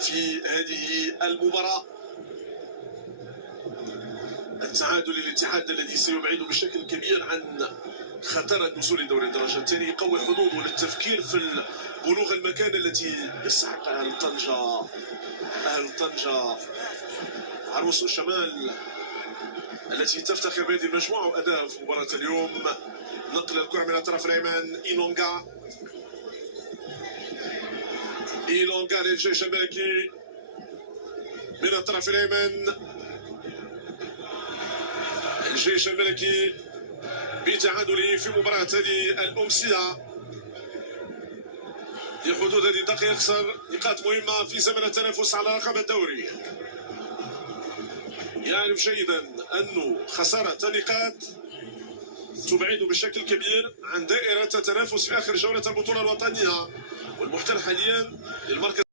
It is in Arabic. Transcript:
في هذه المباراة. التعادل للاتحاد الذي سيبعد بشكل كبير عن خطر الوصول لدوري الدرجة الثانية، يقوي حظوظه للتفكير في بلوغ المكان التي يسعق أهل طنجة عروس الشمال التي تفتخر بهذه المجموعة وأداء في مباراة اليوم. نقل الكرة من الطرف الأيمن، إيلونغا للجيش الملكي من الطرف الأيمن. الجيش الملكي بتعادله في مباراة هذه الأمسية في حدود هذه الدقيقة يخسر نقاط مهمة في زمن التنافس على لقب الدوري. يعرف جيدا أنه خسارة نقاط تبعد بشكل كبير عن دائرة التنافس في آخر جولة البطولة الوطنية، والمحتل حاليا للمركز